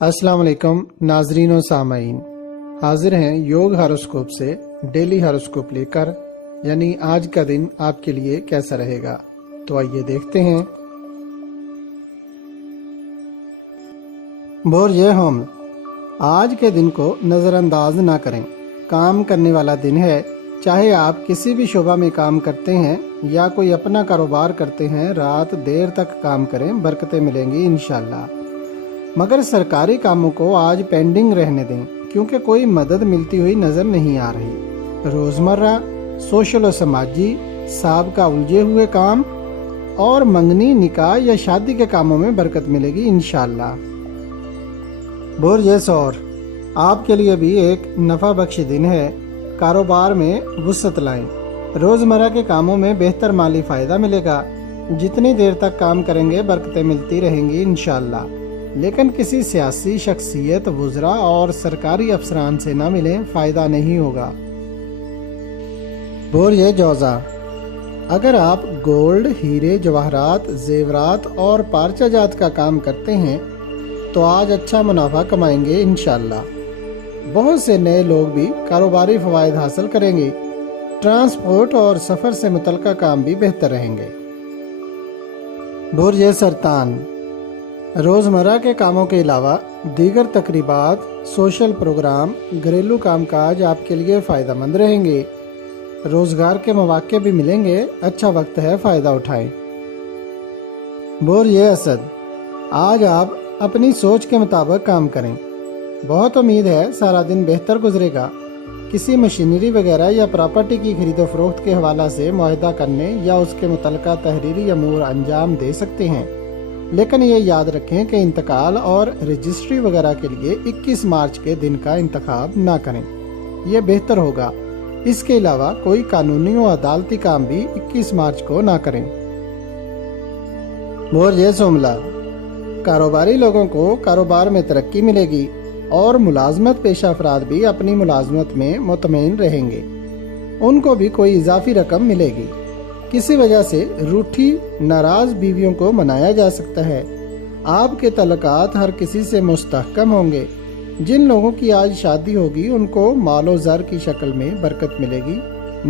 अस्सलाम वालेकुम नाजरीन और सामाईन, हाजिर हैं योग हॉरोस्कोप से डेली हॉरोस्कोप लेकर। यानी आज का दिन आपके लिए कैसा रहेगा, तो आइए देखते हैं। बोरिए हम आज के दिन को नज़रअंदाज ना करें। काम करने वाला दिन है। चाहे आप किसी भी शोबा में काम करते हैं या कोई अपना कारोबार करते हैं, रात देर तक काम करें, बरकतें मिलेंगी इंशाल्लाह। मगर सरकारी कामों को आज पेंडिंग रहने दें, क्योंकि कोई मदद मिलती हुई नजर नहीं आ रही। रोजमर्रा सोशल और समाजी साहब का उलझे हुए काम और मंगनी, निकाह या शादी के कामों में बरकत मिलेगी इंशाल्लाह। बोरियस और आपके लिए भी एक नफा बख्श दिन है। कारोबार में वुसअत लाएं। रोजमर्रा के कामों में बेहतर माली फायदा मिलेगा। जितनी देर तक काम करेंगे बरकतें मिलती रहेंगी इंशाल्लाह। लेकिन किसी सियासी शख्सियत, वुज़रा और सरकारी अफसरान से न मिलें, फायदा नहीं होगा। बोरिए जौजा, अगर आप गोल्ड, हीरे, जवाहरात, जेवरात और पारचाजात का काम करते हैं तो आज अच्छा मुनाफा कमाएंगे इंशाल्लाह। बहुत से नए लोग भी कारोबारी फवायद हासिल करेंगे। ट्रांसपोर्ट और सफ़र से मुतल्लिका काम भी बेहतर रहेंगे। बोरिए सरतान, रोज़मर्रा के कामों के अलावा दीगर तकरीबात, सोशल प्रोग्राम, घरेलू कामकाज आपके लिए फ़ायदेमंद रहेंगे। रोज़गार के मौके भी मिलेंगे। अच्छा वक्त है, फ़ायदा उठाएं। बोरिए असद, आज आप अपनी सोच के मुताबिक काम करें। बहुत उम्मीद है सारा दिन बेहतर गुजरेगा। किसी मशीनरी वगैरह या प्रॉपर्टी की खरीदो फरोख्त के हवाला से मुआहदा करने या उसके मुतल्लिका तहरीरी अमूर अंजाम दे सकते हैं। लेकिन ये याद रखें कि इंतकाल और रजिस्ट्री वगैरह के लिए 21 मार्च के दिन का इंतखाब ना करें, यह बेहतर होगा। इसके अलावा कोई कानूनी और अदालती काम भी 21 मार्च को ना करें। बोरिए सोमला, कारोबारी लोगों को कारोबार में तरक्की मिलेगी और मुलाजमत पेशा अफराद भी अपनी मुलाजमत में मुतमईन रहेंगे। उनको भी कोई इजाफी रकम मिलेगी। किसी वजह से रूठी नाराज बीवियों को मनाया जा सकता है। आपके तल्लुकात हर किसी से मुस्तहकम होंगे। जिन लोगों की आज शादी होगी उनको मालो ज़र की शक्ल में बरकत मिलेगी।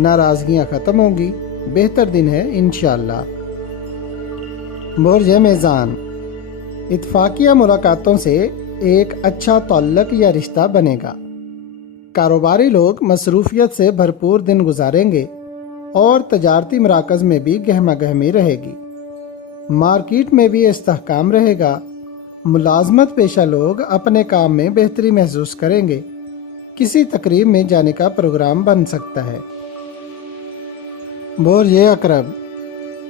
नाराजगियां खत्म होंगी। बेहतर दिन है इंशाल्लाह। बोरिए मेज़ान, इत्फाकिया मुलाकातों से एक अच्छा ताल्लुक या रिश्ता बनेगा। कारोबारी लोग मसरूफियत से भरपूर दिन गुजारेंगे और तजारती मराकज़ में भी गहमा गहमी रहेगी। मार्केट में भी इस्तेहकाम रहेगा। मुलाजमत पेशा लोग अपने काम में बेहतरी महसूस करेंगे। किसी तकरीब में जाने का प्रोग्राम बन सकता है। बोरिए अकरब,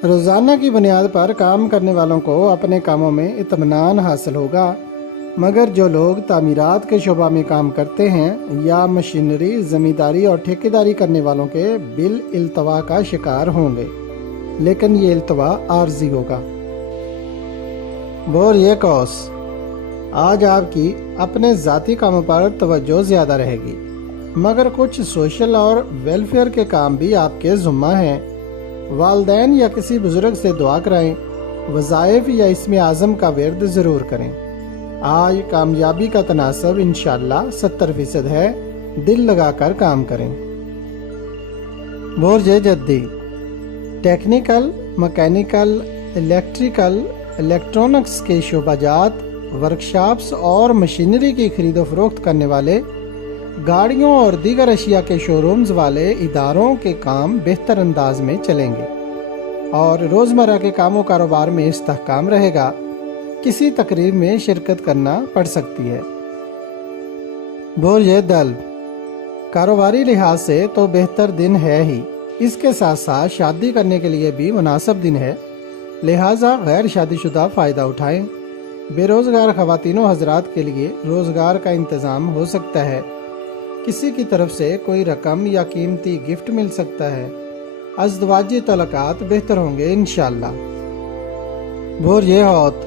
रोज़ाना की बुनियाद पर काम करने वालों को अपने कामों में इत्मीनान हासिल होगा। मगर जो लोग तामीरात के शोबा में काम करते हैं या मशीनरी, ज़मींदारी और ठेकेदारी करने वालों के बिल इल्तवा का शिकार होंगे। लेकिन ये इल्तवा आर्जी होगा। बोरिए कौस, आज आपकी अपने ज़ाती कामों पर तवज्जो ज़्यादा रहेगी, मगर कुछ सोशल और वेलफेयर के काम भी आपके ज़ुम्मा हैं। वालदैन या किसी बुजुर्ग से दुआ कराएं। वज़ाइफ या इस्म आज़म का विर्द ज़रूर करें। आज कामयाबी का तनासब इंशाल्लाह 70% है। दिल लगाकर काम करें। बोरिए जद्दी, टेक्निकल, मैकेनिकल, इलेक्ट्रिकल, इलेक्ट्रॉनिक्स के शोबाजात, वर्कशॉप्स और मशीनरी की खरीदो फरोख्त करने वाले, गाड़ियों और दीगर अशिया के शोरूम्स वाले इदारों के काम बेहतर अंदाज में चलेंगे और रोज़मर्रा के कामों कारोबार में इस्तेहकाम रहेगा। किसी तकरीब में शिरकत करना पड़ सकती है। बोरिए दल, कारोबारी लिहाज से तो बेहतर दिन है ही, इसके साथ साथ शादी करने के लिए भी मुनासिब दिन है। लिहाजा गैर शादीशुदा फ़ायदा उठाएं। बेरोज़गार ख़वातीनों हजरात के लिए रोज़गार का इंतज़ाम हो सकता है। किसी की तरफ से कोई रकम या कीमती गिफ्ट मिल सकता है। अज़दवाजी तल्लुकात बेहतर होंगे इंशाल्लाह। बोरिए हौत,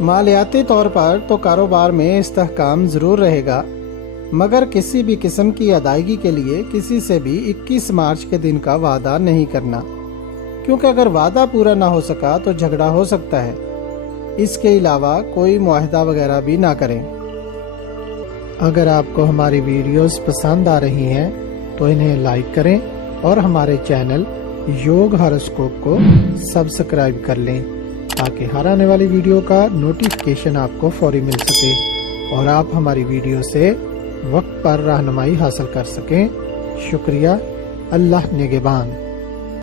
मालियाती तौर पर तो कारोबार में इस्तेहकाम ज़रूर रहेगा, मगर किसी भी किस्म की अदायगी के लिए किसी से भी 21 मार्च के दिन का वादा नहीं करना, क्योंकि अगर वादा पूरा ना हो सका तो झगड़ा हो सकता है। اس کے علاوہ کوئی معاہدہ وغیرہ بھی نہ کریں۔ اگر آپ کو ہماری ویڈیوز پسند آ رہی ہیں تو انہیں لائک کریں اور ہمارے چینل یوگ ہاروسکوپ کو سبسکرائب کر لیں تاکہ ہر آنے والی ویڈیو کا نوٹیفیکیشن آپ کو فوری مل سکے اور آپ ہماری ویڈیو سے وقت پر رہنمائی حاصل کر سکیں۔ شکریہ۔ اللہ نگہبان۔